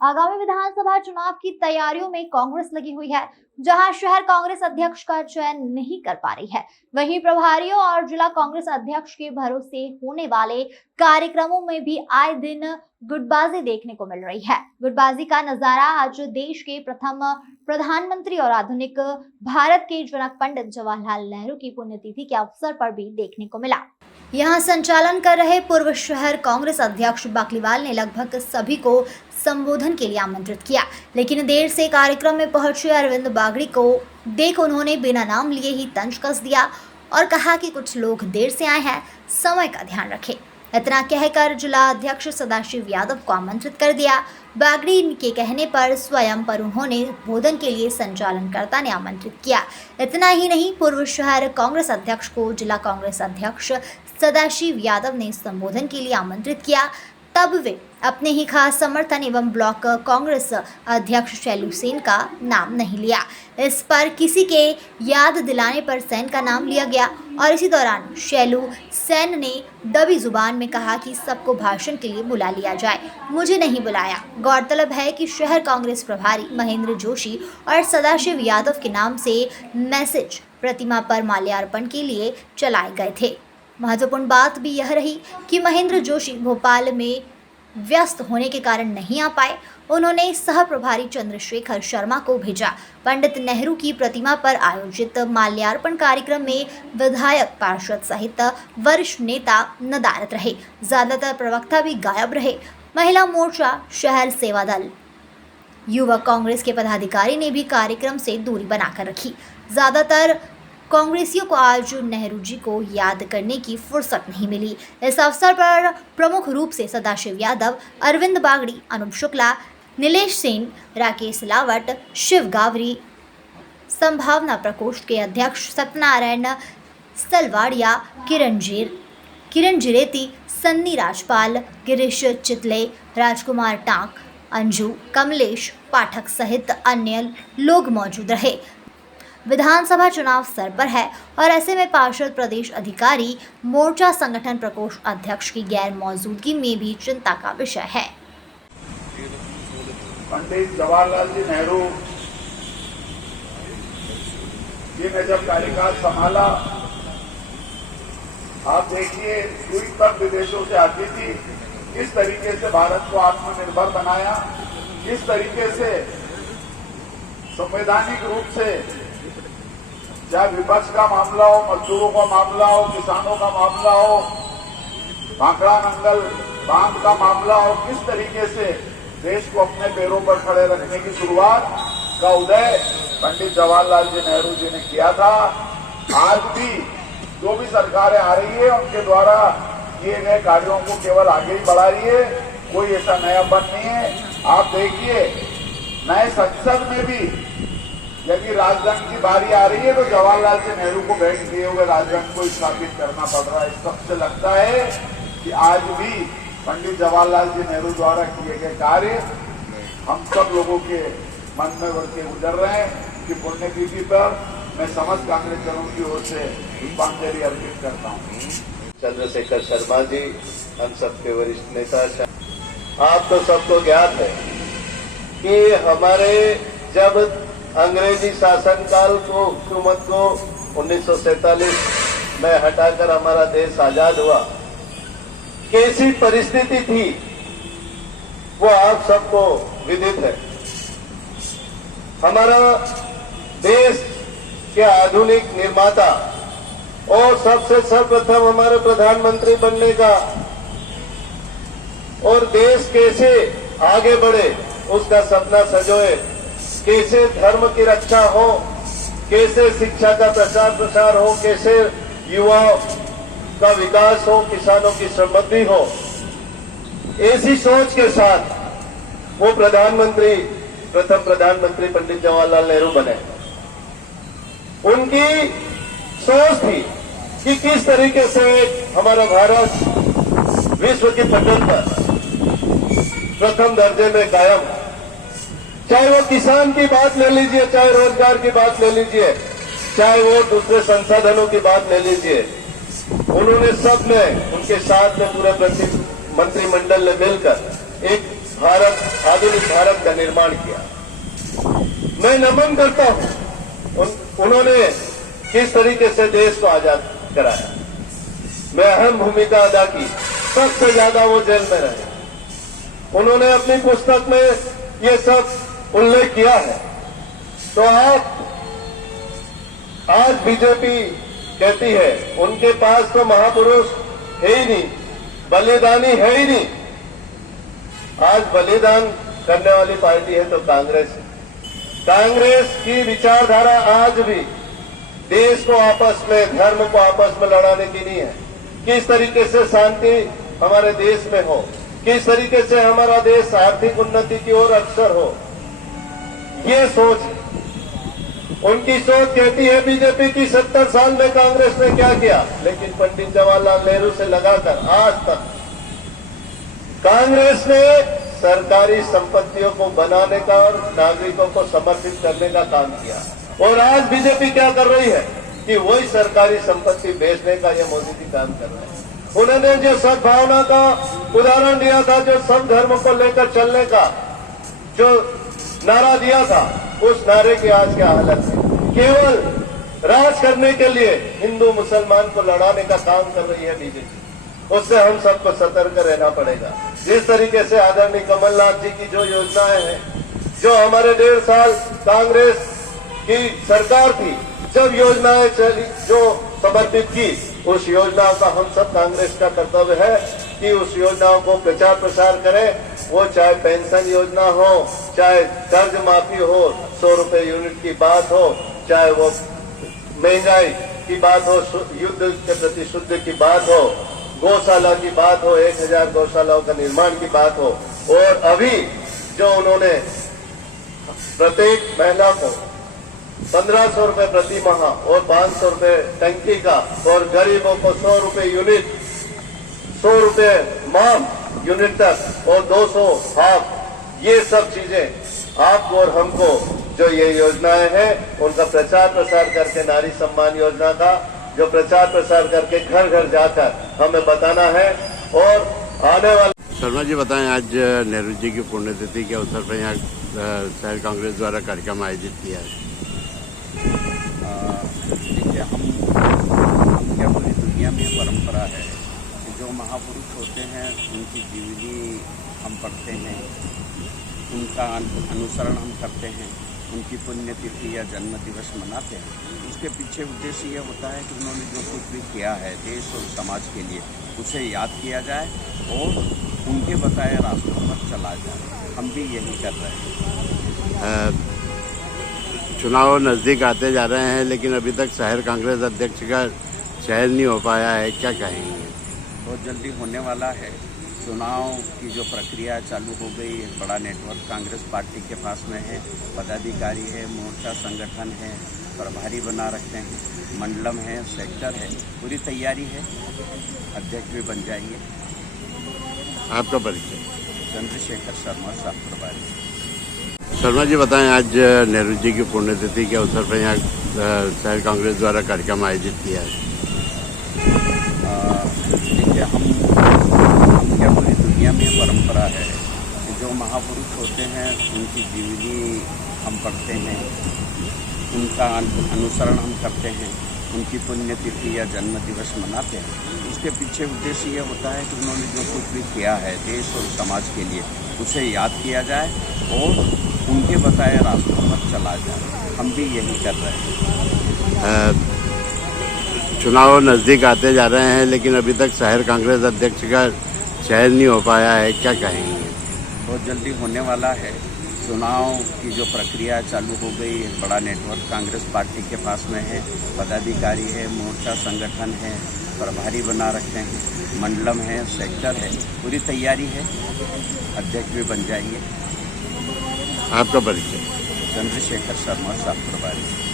आगामी विधानसभा चुनाव की तैयारियों में कांग्रेस लगी हुई है। जहां शहर कांग्रेस अध्यक्ष का चयन नहीं कर पा रही है, वहीं प्रभारियों और जिला कांग्रेस अध्यक्ष के भरोसे होने वाले कार्यक्रमों में भी आए दिन गुटबाजी देखने को मिल रही है। गुटबाजी का नजारा आज देश के प्रथम प्रधानमंत्री और आधुनिक भारत के जनक पंडित जवाहरलाल नेहरू की पुण्यतिथि के अवसर पर भी देखने को मिला। यहां संचालन कर रहे पूर्व शहर कांग्रेस अध्यक्ष बाकलीवाल ने लगभग सभी को संबोधन के लिए आमंत्रित किया, लेकिन देर से कार्यक्रम में पहुंचे अरविंद बागड़ी को देख उन्होंने बिना नाम लिए ही तंज कस दिया और कहा कि कुछ लोग देर से आए हैं, समय का ध्यान रखें। इतना कहकर जिला अध्यक्ष सदाशिव यादव को आमंत्रित कर दिया। बागड़ी के कहने पर स्वयं पर उन्होंने उद्बोधन के लिए संचालनकर्ता ने आमंत्रित किया। इतना ही नहीं, पूर्व शहर कांग्रेस अध्यक्ष को जिला कांग्रेस अध्यक्ष सदाशिव यादव ने संबोधन के लिए आमंत्रित किया। तब वे अपने ही खास समर्थन एवं ब्लॉक कांग्रेस अध्यक्ष शैलू सेन का नाम नहीं लिया। इस पर किसी के याद दिलाने पर सेन का नाम लिया गया और इसी दौरान शैलू सेन ने दबी जुबान में कहा कि सबको भाषण के लिए बुला लिया जाए, मुझे नहीं बुलाया। गौरतलब है कि शहर कांग्रेस प्रभारी महेंद्र जोशी और सदाशिव यादव के नाम से मैसेज प्रतिमा पर माल्यार्पण के लिए चलाए गए थे। महत्वपूर्ण बात भी यह रही कि महेंद्र जोशी भोपाल में व्यस्त होने के कारण नहीं आ पाए। उन्होंने सह प्रभारी चंद्रशेखर शर्मा को भेजा। पंडित नेहरू की प्रतिमा पर आयोजित माल्यार्पण कार्यक्रम में विधायक पार्षद सहित वरिष्ठ नेता नदारद रहे। ज्यादातर प्रवक्ता भी गायब रहे। महिला मोर्चा, शहर सेवा दल, युवा कांग्रेस के पदाधिकारी ने भी कार्यक्रम से दूरी बनाकर रखी। ज्यादातर कांग्रेसियों को आज नेहरू जी को याद करने की फुर्सत नहीं मिली। इस अवसर पर प्रमुख रूप से सदाशिव यादव, अरविंद बागड़ी, अनूप शुक्ला, नीलेश सेन, राकेश लावट, शिव गावरी, संभावना प्रकोष्ठ के अध्यक्ष सत्यनारायण सलवाड़िया, किरण जिरेती, सन्नी राजपाल, गिरीश चितले, राजकुमार टांक, अंजू, कमलेश पाठक सहित अन्य लोग मौजूद रहे। विधानसभा चुनाव सर पर है और ऐसे में पार्षद, प्रदेश अधिकारी, मोर्चा संगठन प्रकोष्ठ अध्यक्ष की गैर मौजूदगी में भी चिंता का विषय है। पंडित जवाहरलाल जी नेहरू जी ने जब कार्यकाल संभाला, आप देखिए पूरी तक विदेशों से आती थी, किस तरीके से भारत को आत्मनिर्भर बनाया, किस तरीके से संवैधानिक रूप से, चाहे विपक्ष का मामला हो, मजदूरों का मामला हो, किसानों का मामला हो, भाखड़ा नंगल बांध का मामला हो, किस तरीके से देश को अपने पैरों पर खड़े रखने की शुरुआत का उदय पंडित जवाहरलाल जी नेहरू जी ने किया था। आज भी जो भी सरकारें आ रही है, उनके द्वारा किए गए कार्यों को केवल आगे ही बढ़ा रही है, कोई ऐसा नया बन नहीं है। आप देखिए, नए संसद में भी यदि राजदंड की बारी आ रही है तो जवाहरलाल जी नेहरू को भेंट किए हुए राजदंड को स्थापित करना पड़ रहा है। सबसे लगता है कि आज भी पंडित जवाहरलाल जी नेहरू द्वारा किए गए कार्य हम सब लोगों के मन में बढ़ के गुजर रहे हैं कि पुण्यतिथि पर मैं समस्त कांग्रेसजनों की ओर से पुष्पांजलि अर्पित करता हूँ। चंद्रशेखर शर्मा जी, हम सबके वरिष्ठ नेता, आप तो सबको ज्ञात है कि हमारे जब अंग्रेजी शासनकाल को, हुकूमत को 1947 में हटाकर हमारा देश आजाद हुआ, कैसी परिस्थिति थी वो आप सबको विदित है। हमारा देश के आधुनिक निर्माता और सबसे सर्वप्रथम हमारे प्रधानमंत्री बनने का और देश कैसे आगे बढ़े उसका सपना सजोए, कैसे धर्म की रक्षा हो, कैसे शिक्षा का प्रचार प्रसार हो, कैसे युवाओं का विकास हो, किसानों की समृद्धि हो, ऐसी सोच के साथ वो प्रथम प्रधानमंत्री पंडित जवाहरलाल नेहरू बने। उनकी सोच थी कि किस तरीके से हमारा भारत विश्व की पटल पर प्रथम दर्जे में कायम, चाहे वो किसान की बात ले लीजिए, चाहे रोजगार की बात ले लीजिए, चाहे वो दूसरे संसाधनों की बात ले लीजिए, उन्होंने सब में उनके साथ में पूरे मंत्रिमंडल ने मिलकर एक आधुनिक भारत का निर्माण किया। मैं नमन करता हूं उन्होंने किस तरीके से देश को आजाद कराया। मैं अहम भूमिका अदा की, सबसे ज्यादा वो जेल में रहे। उन्होंने अपनी पुस्तक में ये सब उल्लेख किया है। तो आप आज बीजेपी कहती है उनके पास तो महापुरुष है ही नहीं, बलिदानी है ही नहीं। आज बलिदान करने वाली पार्टी है तो कांग्रेस है। कांग्रेस की विचारधारा आज भी देश को आपस में, धर्म को आपस में लड़ाने की नहीं है। किस तरीके से शांति हमारे देश में हो, किस तरीके से हमारा देश आर्थिक उन्नति की ओर अग्रसर हो, ये सोच है। उनकी सोच कहती है बीजेपी की 70 साल में कांग्रेस ने क्या किया, लेकिन पंडित जवाहरलाल नेहरू से लगाकर आज तक कांग्रेस ने सरकारी संपत्तियों को बनाने का और नागरिकों को समर्पित करने का काम किया। और आज बीजेपी क्या कर रही है कि वही सरकारी संपत्ति बेचने का ये मोदी जी काम कर रहे हैं। उन्होंने जो सद्भावना का उदाहरण दिया था, जो सब धर्म को लेकर चलने का जो नारा दिया था, उस नारे की आज क्या हालत है। केवल राज करने के लिए हिंदू मुसलमान को लड़ाने का काम कर रही है बीजेपी। उससे हम सबको सतर्क रहना पड़ेगा। जिस तरीके से आदरणीय कमलनाथ जी की जो योजनाएं हैं, जो हमारे 1.5 साल कांग्रेस की सरकार थी, जब योजनाएं चली जो समर्पित की, उस योजना का हम सब कांग्रेस का कर्तव्य है कि उस योजनाओं को प्रचार प्रसार करें। वो चाहे पेंशन योजना हो, चाहे कर्ज माफी हो, 100 रुपए यूनिट की बात हो, चाहे वो महंगाई की बात हो, युद्ध के प्रति शुद्ध की बात हो, गौशाला की बात हो, 1000 गौशालाओं का निर्माण की बात हो। और अभी जो उन्होंने प्रत्येक महिला को 1500 रुपए प्रति माह और 500 रुपए टंकी का, और गरीबों को 100 रुपए यूनिट, 100 रुपए माह यूनिट तक और 200 हाफ, ये सब चीजें आपको और हमको जो ये योजनाएं हैं उनका प्रचार प्रसार करके, नारी सम्मान योजना का जो प्रचार प्रसार करके घर घर जाकर हमें बताना है। और आने वाले शर्मा जी बताएं, आज नेहरू जी की पुण्यतिथि के अवसर पर यहाँ शहर कांग्रेस द्वारा कार्यक्रम आयोजित किया है। देखिए, हम क्या पूरी दुनिया में परंपरा है कि जो महापुरुष होते हैं उनकी जीवनी हम पढ़ते हैं, उनका अनुसरण हम करते हैं, उनकी पुण्यतिथि या जन्म दिवस मनाते हैं। उसके पीछे उद्देश्य ये होता है कि उन्होंने जो कुछ भी किया है देश और समाज के लिए, उसे याद किया जाए और उनके बताए रास्तों पर चला जाए। हम भी यही कर रहे हैं। चुनाव नज़दीक आते जा रहे हैं, लेकिन अभी तक शहर कांग्रेस अध्यक्ष का चयन नहीं हो पाया है, क्या कहेंगे? बहुत जल्दी होने वाला है। चुनाव की जो प्रक्रिया चालू हो गई, एक बड़ा नेटवर्क कांग्रेस पार्टी के पास में है, पदाधिकारी है, मोर्चा संगठन है, प्रभारी बना रखते हैं, मंडलम है, सेक्टर है, पूरी तैयारी है। अध्यक्ष भी बन जाएंगे। आपका परिचय? चंद्रशेखर शर्मा, साफ प्रभारी। शर्मा जी बताएं, आज नेहरू जी की पुण्यतिथि के अवसर पर यहाँ शहर कांग्रेस द्वारा कार्यक्रम आयोजित किया है। देखिए, हम क्या पूरी दुनिया में परंपरा है कि जो महापुरुष होते हैं उनकी जीवनी हम पढ़ते हैं, उनका अनुसरण हम करते हैं, उनकी पुण्यतिथि या जन्म दिवस मनाते हैं। उसके पीछे उद्देश्य ये होता है कि उन्होंने जो कुछ भी किया है देश और समाज के लिए, उसे याद किया जाए और उनके बताए रास्तों पर चला जाए। हम भी यही कर रहे हैं। चुनाव नज़दीक आते जा रहे हैं, लेकिन अभी तक शहर कांग्रेस अध्यक्ष का चयन नहीं हो पाया है, क्या कहेंगे? बहुत जल्दी होने वाला है। चुनाव की जो प्रक्रिया चालू हो गई, एक बड़ा नेटवर्क कांग्रेस पार्टी के पास में है, पदाधिकारी है, मोर्चा संगठन है, प्रभारी बना रखते हैं, मंडलम है, सेक्टर है, पूरी तैयारी है। अध्यक्ष भी बन जाएंगे। आपका परिचय? चंद्रशेखर शर्मा, साफ प्रभारी।